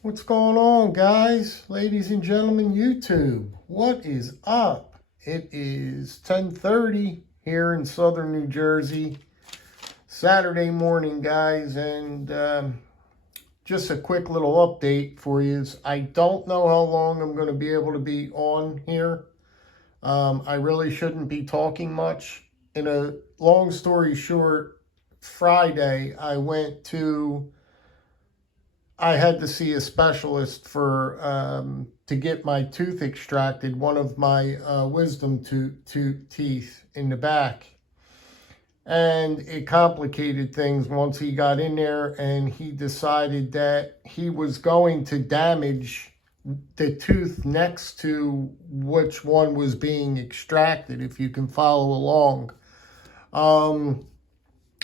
What's going on, guys, ladies and gentlemen, YouTube? What is up? It is 10:30 here in southern New Jersey, Saturday morning, guys, and just a quick little update for you. I don't know how long I'm going to be able to be on here. I really shouldn't be talking much. In a long story short, Friday I had to see a specialist for to get my tooth extracted, one of my wisdom teeth in the back. And it complicated things once he got in there, and he decided that he was going to damage the tooth next to which one was being extracted, if you can follow along.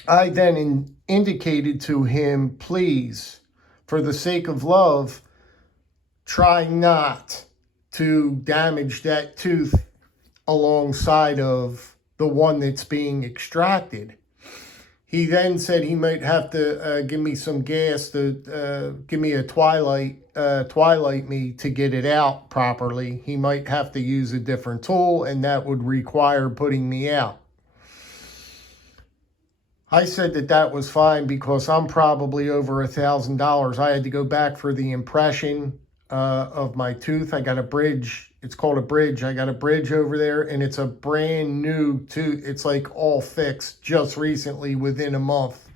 I then indicated to him, please, for the sake of love, try not to damage that tooth alongside of the one that's being extracted. He then said he might have to give me some gas to give me a twilight me to get it out properly. He might have to use a different tool, and that would require putting me out. I said that was fine because I'm probably over $1,000. I had to go back for the impression of my tooth. I got a bridge. It's called a bridge. I got a bridge over there, and it's a brand new tooth. It's like all fixed just recently within a month.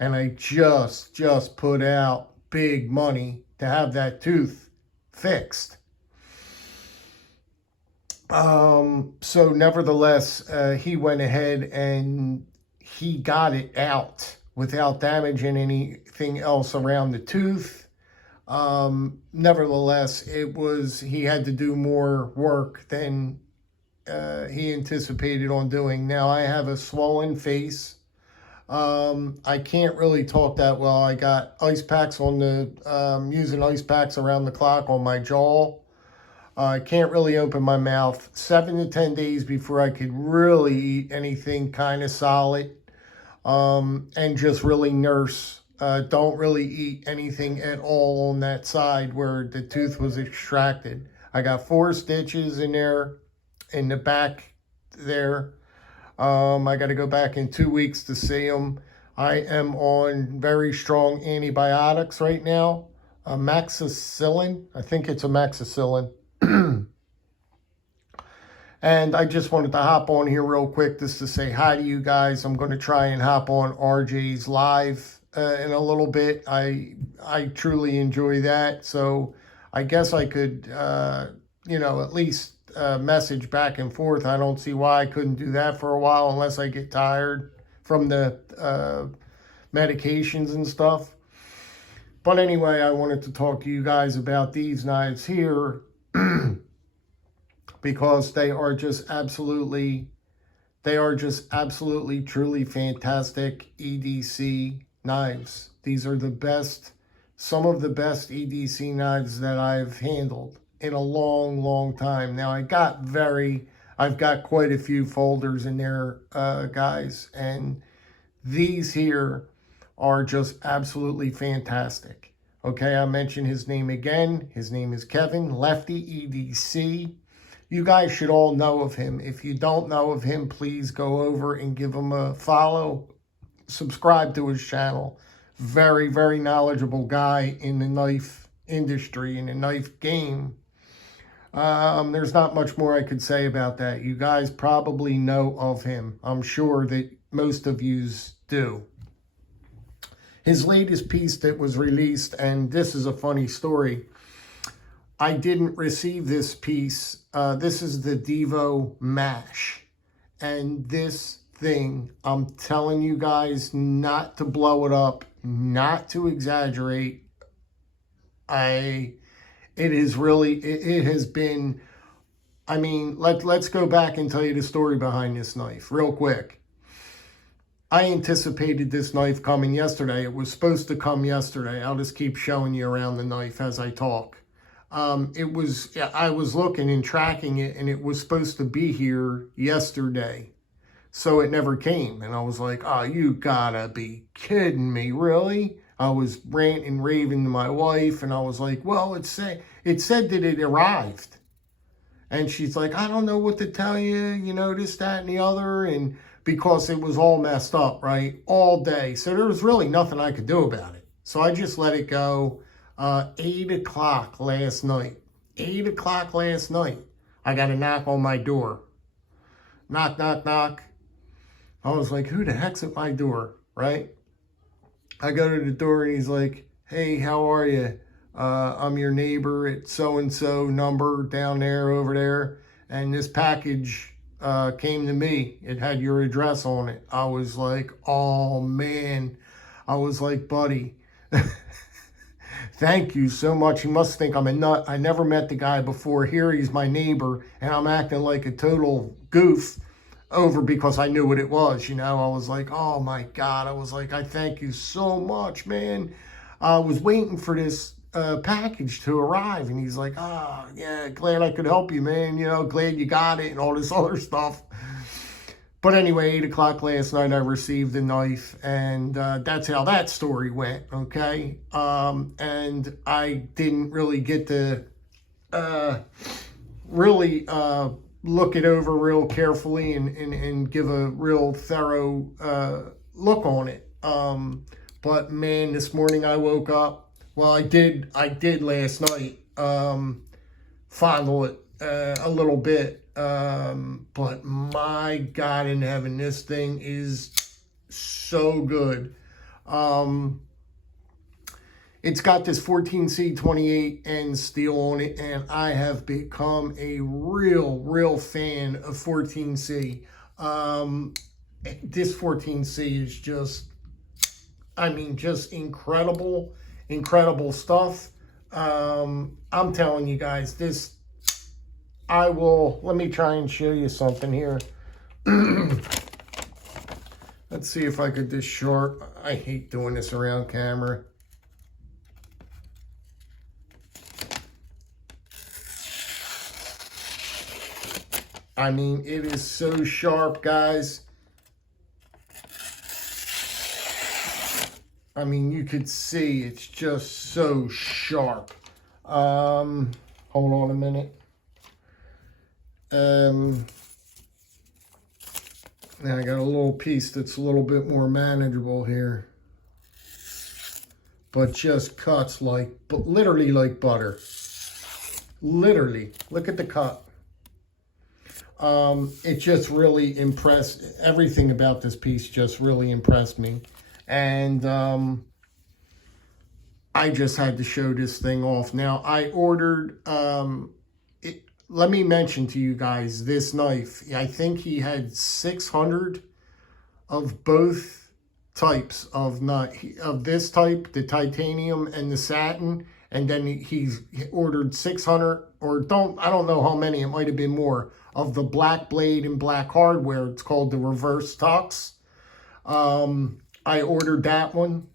And I just put out big money to have that tooth fixed. So nevertheless, he went ahead and he got it out without damaging anything else around the tooth. Nevertheless, he had to do more work than he anticipated on doing. Now I have a swollen face. I can't really talk that well. I got ice packs on using ice packs around the clock on my jaw. I can't really open my mouth. 7 to 10 days before I could really eat anything kind of solid. And just really nurse. Don't really eat anything at all on that side where the tooth was extracted. I got 4 stitches in there, in the back there. I got to go back in 2 weeks to see them. I am on very strong antibiotics right now. Amoxicillin. I think it's amoxicillin. And I just wanted to hop on here real quick just to say hi to you guys. I'm going to try and hop on RJ's live in a little bit. I truly enjoy that. So I guess I could, at least message back and forth. I don't see why I couldn't do that for a while unless I get tired from the medications and stuff. But anyway, I wanted to talk to you guys about these knives here. Because they are just absolutely truly fantastic EDC knives. These are some of the best EDC knives that I've handled in a long time. Now I've got quite a few folders in there, guys, and these here are just absolutely fantastic. Okay, I mentioned his name again. His name is Kevin, Lefty EDC. You guys should all know of him. If you don't know of him, please go over and give him a follow. Subscribe to his channel. Very, very knowledgeable guy in the knife industry, in the knife game. There's not much more I could say about that. You guys probably know of him. I'm sure that most of yous do. His latest piece that was released, and this is a funny story. I didn't receive this piece. This is the DIVO Mash. And this thing, I'm telling you guys not to blow it up, not to exaggerate. It has been, let's go back and tell you the story behind this knife real quick. I anticipated this knife coming yesterday. It was supposed to come yesterday. I'll just keep showing you around the knife as I talk. I was looking and tracking it, and it was supposed to be here yesterday. So it never came. And I was like, oh, you gotta be kidding me, really? I was ranting and raving to my wife, and I was like, well, it said that it arrived. And she's like, I don't know what to tell you, you know, this, that, and the other. And because it was all messed up, right? All day. So there was really nothing I could do about it. So I just let it go. 8 o'clock last night. 8 o'clock last night. I got a knock on my door. Knock, knock, knock. I was like, who the heck's at my door, right? I go to the door and he's like, hey, how are you? I'm your neighbor at so-and-so number down there, over there. And this package came to me. It had your address on it. I was like, oh, man. I was like, buddy, thank you so much. He must think I'm a nut. I never met the guy before. Here he's my neighbor, and I'm acting like a total goof over because I knew what it was, you know. I was like, oh, my God. I was like, I thank you so much, man. I was waiting for this package to arrive, and he's like, oh, yeah, glad I could help you, man. You know, glad you got it and all this other stuff. But anyway, 8 o'clock last night, I received the knife, and that's how that story went, okay? And I didn't really get to really look it over real carefully and give a real thorough look on it. But man, this morning I woke up. Well, I did last night fondle it a little bit. But my God in heaven, this thing is so good. It's got this 14C 28 end steel on it, and I have become a real fan of 14C. This 14C is just, I mean, just incredible stuff. I'm telling you guys, this, let me try and show you something here. Let's see if I could just short. I hate doing this around camera. I mean, it is so sharp, guys. I mean, you could see it's just so sharp. Hold on a minute. Now I got a little piece that's a little bit more manageable here, but just cuts like, but literally like butter. Literally, look at the cut. It just really impressed, everything about this piece just really impressed me. And I just had to show this thing off. Now, I ordered, let me mention to you guys, this knife, I think he had 600 of both types of this type, the titanium and the satin. And then he ordered 600, or I don't know how many, it might have been more, of the black blade and black hardware. It's called the reverse tux. I ordered that one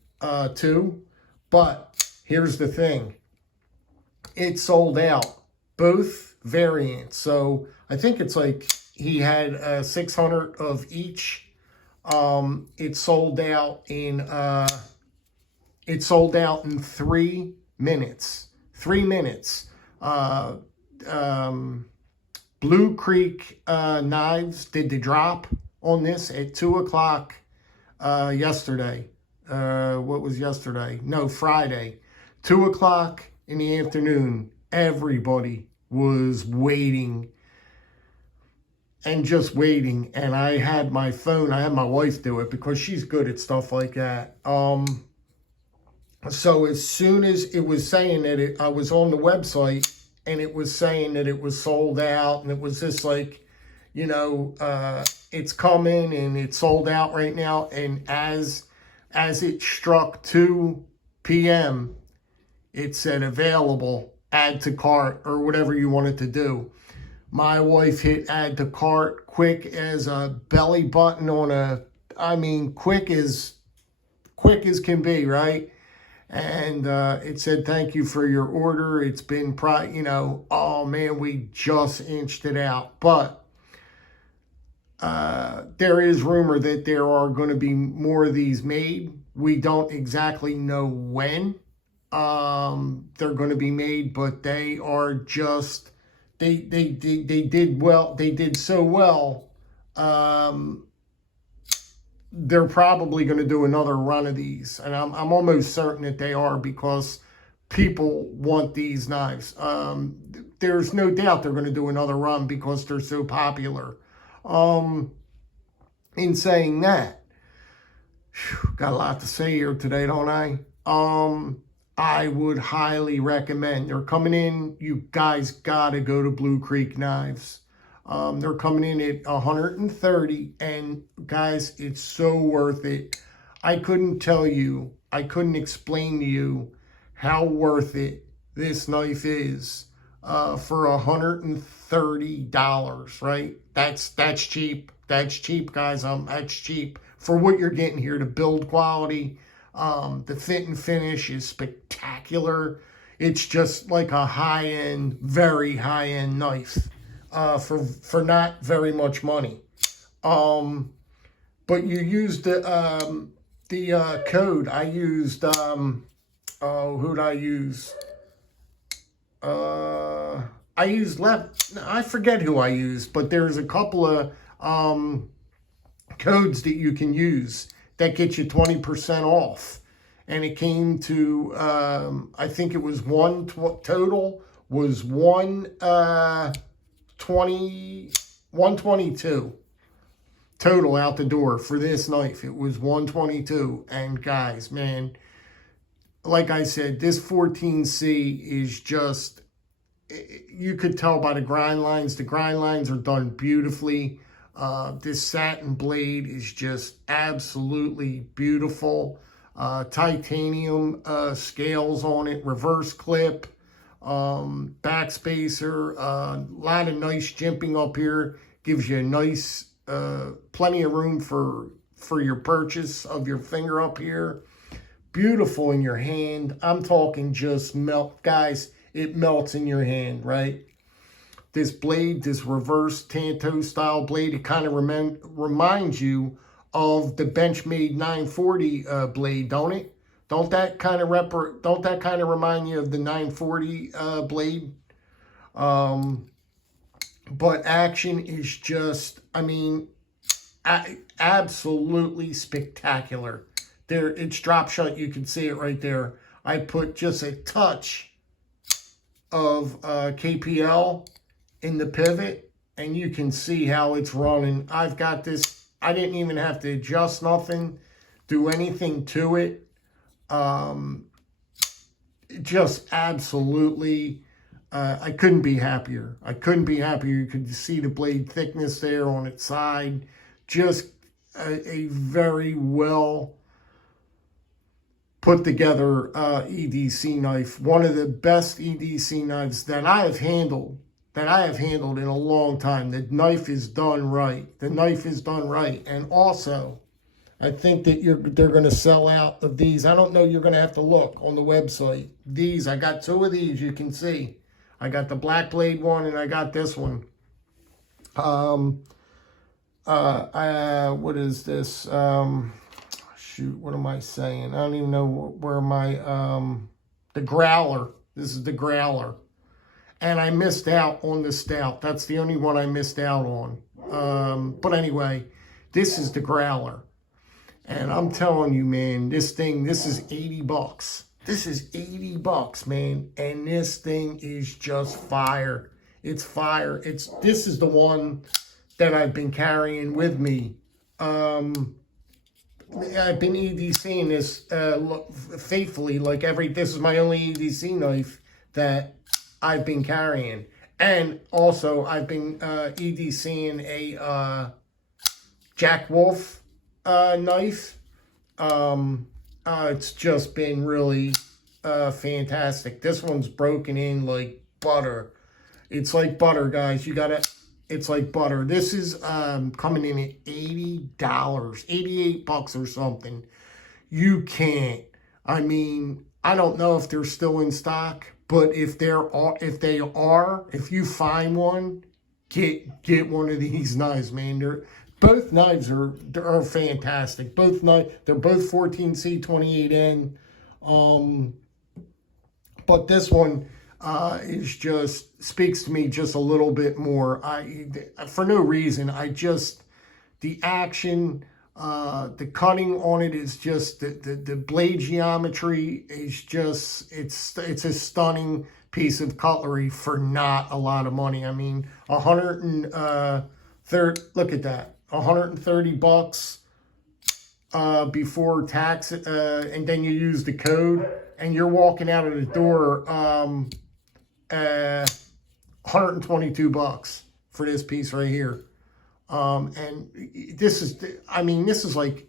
too, but here's the thing. It sold out, both variants. So I think it's like he had 600 of each. It sold out in 3 minutes. 3 minutes. Blue Creek Knives did the drop on this at 2 o'clock yesterday. What was yesterday? No, Friday. 2 o'clock in the afternoon. Everybody was waiting and just waiting. And I had my phone, I had my wife do it because she's good at stuff like that. So as soon as it was saying that I was on the website and it was saying that it was sold out, and it was just like, you know, it's coming and it's sold out right now. And as it struck 2 p.m., it said available, add to cart, or whatever you wanted to do. My wife hit add to cart quick as a belly button on a, I mean, quick as can be, right? And it said, thank you for your order. It's been, you know, oh man, we just inched it out. But there is rumor that there are going to be more of these made. We don't exactly know when they're going to be made, but they are just, they did well. They did so well. They're probably going to do another run of these, and I'm almost certain that they are, because people want these knives. There's no doubt they're going to do another run because they're so popular. In saying that, got a lot to say here today, don't I? I would highly recommend. They're coming in. You guys gotta go to Blue Creek Knives. They're coming in at 130, and guys, it's so worth it. I couldn't explain to you how worth it this knife is for $130, right? That's cheap. That's cheap, guys. That's cheap for what you're getting here. The build quality, the fit and finish is spectacular. It's just like a high-end, very high-end knife for not very much money. But you used the code. I used who'd I use? I used I forget who I used, but there's a couple of codes that you can use that get you 20% off. And it came to, I think it was total was 122 total out the door for this knife. It was 122. And guys, man, like I said, this 14C is just, you could tell by the grind lines. The grind lines are done beautifully. This satin blade is just absolutely beautiful. Titanium scales on it, reverse clip, backspacer, a lot of nice jimping up here. Gives you a nice, plenty of room for your purchase of your finger up here. Beautiful in your hand. I'm talking just melt. Guys, it melts in your hand, right? This blade, this reverse Tanto style blade, it kind of reminds you of the Benchmade 940 blade, don't it? Don't that kind of remind you of the 940 blade? But action is just, I mean, absolutely spectacular. There, it's drop shot. You can see it right there. I put just a touch of KPL in the pivot, and you can see how it's running. I've got this. I didn't even have to adjust nothing, do anything to it. Just absolutely, I couldn't be happier. I couldn't be happier. You could see the blade thickness there on its side. Just a very well put together EDC knife. One of the best EDC knives that I have handled in a long time. The knife is done right. The knife is done right. And also, I think that they're going to sell out of these. I don't know. You're going to have to look on the website. These, I got two of these. You can see. I got the black blade one, and I got this one. What is this? Shoot, what am I saying? I don't even know where my, the Growler. This is the Growler. And I missed out on the Stout. That's the only one I missed out on. But anyway, this is the Growler. And I'm telling you, man, this is 80 bucks. This is 80 bucks, man. And this thing is just fire. It's fire. This is the one that I've been carrying with me. I've been EDCing this faithfully. This is my only EDC knife that I've been carrying. And also, I've been EDCing a Jack Wolf knife. It's just been really fantastic. This one's broken in like butter. It's like butter, guys. It's like butter. This is coming in at $80, 88 bucks or something. You can't. I mean, I don't know if they're still in stock, but if they are, if you find one, get one of these knives, man. Both knives are fantastic. Both they're both 14C 28N. But this one is just speaks to me just a little bit more. For no reason. The action, the cutting on it is just the blade geometry is just it's a stunning piece of cutlery for not a lot of money. I mean, 130. Look at that, $130 before tax, and then you use the code, and you're walking out of the door $122 for this piece right here. And this is, this is like,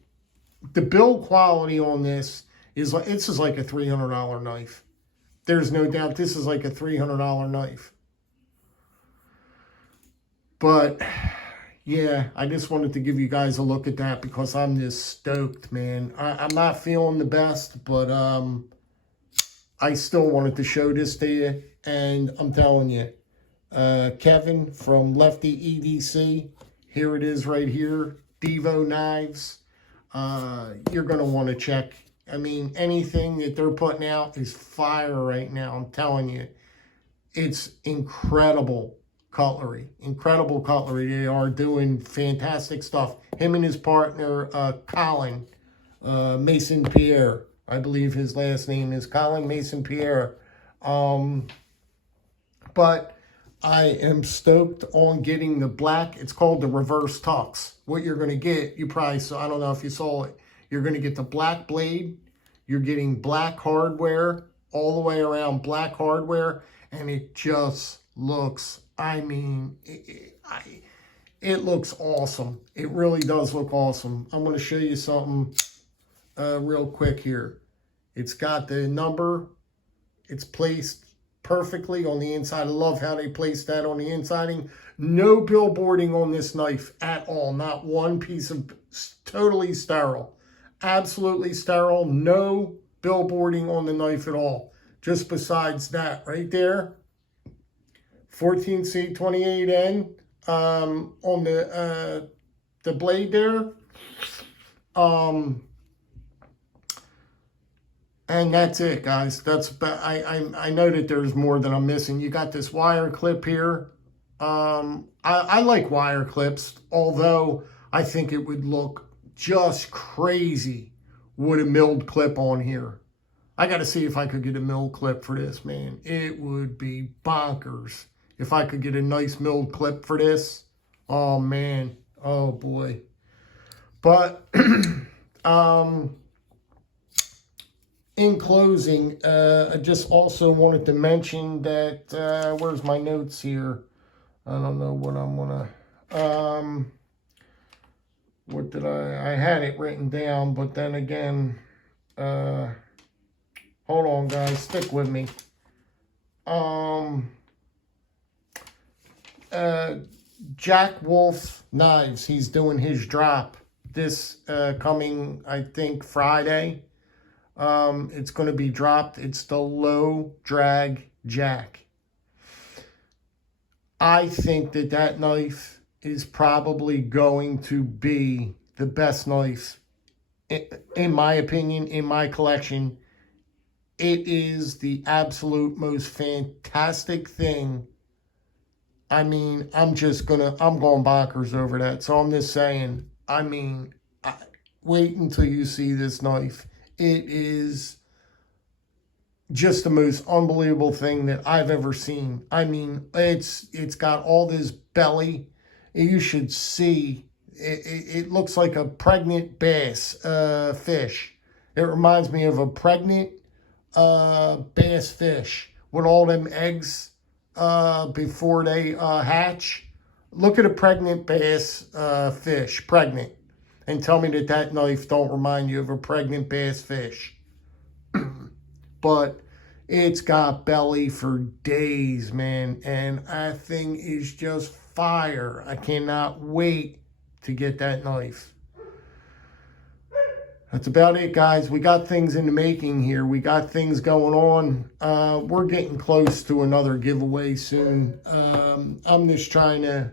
the build quality on this is like, this is like a $300 knife. There's no doubt this is like a $300 knife. But yeah, I just wanted to give you guys a look at that because I'm just stoked, man. I'm not feeling the best, but I still wanted to show this to you. And I'm telling you, Kevin from Lefty EDC, here it is right here, DIVO Knives. You're going to want to check. I mean, anything that they're putting out is fire right now. I'm telling you, it's incredible cutlery. Incredible cutlery. They are doing fantastic stuff. Him and his partner, Colin Mason Pierre. I believe his last name is Colin Mason Pierre. But I am stoked on getting the black. It's called the reverse tux. What you're going to get, you probably saw, I don't know if you saw it. You're going to get the black blade. You're getting black hardware, all the way around black hardware. And it just looks, it looks awesome. It really does look awesome. I'm going to show you something real quick here. It's got the number. It's placed perfectly on the inside. I love how they placed that on the inside. No billboarding on this knife at all. Not one piece of, totally sterile. Absolutely sterile. No billboarding on the knife at all. Just besides that right there. 14C 28N on the blade there. And that's it, guys. I know that there's more that I'm missing. You got this wire clip here. I like wire clips, although I think it would look just crazy with a milled clip on here. I got to see if I could get a milled clip for this, man. It would be bonkers if I could get a nice milled clip for this. Oh, man. Oh, boy. But, in closing, I just also wanted to mention that, where's my notes here? I don't know what I'm going to, what did I had it written down, but then again, hold on, guys, stick with me. Jack Wolf Knives, he's doing his drop this coming, I think, Friday. It's going to be dropped. It's the low drag jack. I think that knife is probably going to be the best knife, in my opinion, in my collection. It is the absolute most fantastic thing. I mean, I'm going bonkers over that. So I'm just saying, wait until you see this knife. It is just the most unbelievable thing that I've ever seen. I mean, it's got all this belly. You should see. It looks like a pregnant bass fish. It reminds me of a pregnant bass fish with all them eggs before they hatch. Look at a pregnant bass fish, pregnant. And tell me that knife don't remind you of a pregnant bass fish. But it's got belly for days, man. And that thing is just fire. I cannot wait to get that knife. That's about it, guys. We got things in the making here. We got things going on. We're getting close to another giveaway soon. I'm just trying to...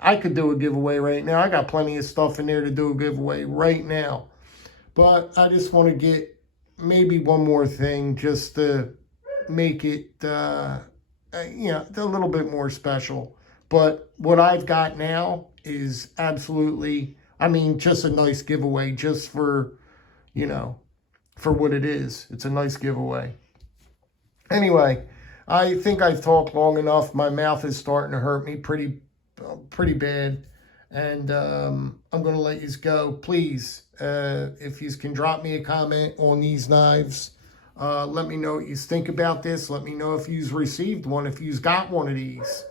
I could do a giveaway right now. I got plenty of stuff in there to do a giveaway right now. But I just want to get maybe one more thing just to make it, a little bit more special. But what I've got now is absolutely, just a nice giveaway just for, for what it is. It's a nice giveaway. Anyway, I think I've talked long enough. My mouth is starting to hurt me pretty bad. And I'm going to let you go. Please, if you can drop me a comment on these knives, let me know what you think about this. Let me know if you've received one, if you've got one of these.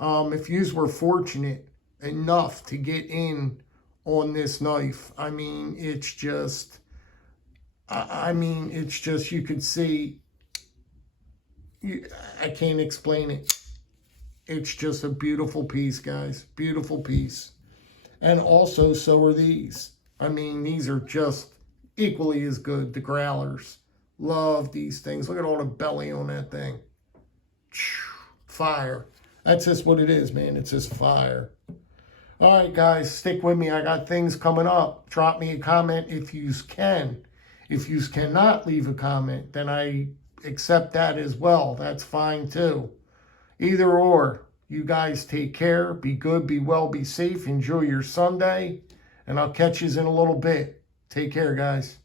If you were fortunate enough to get in on this knife. It's just, you could see, I can't explain it. It's just a beautiful piece, guys. Beautiful piece. And also, so are these. These are just equally as good. The growlers. Love these things. Look at all the belly on that thing. Fire. That's just what it is, man. It's just fire. All right, guys. Stick with me. I got things coming up. Drop me a comment if you can. If you cannot leave a comment, then I accept that as well. That's fine, too. Either or. You guys take care. Be good, be well, be safe. Enjoy your Sunday. And I'll catch you in a little bit. Take care, guys.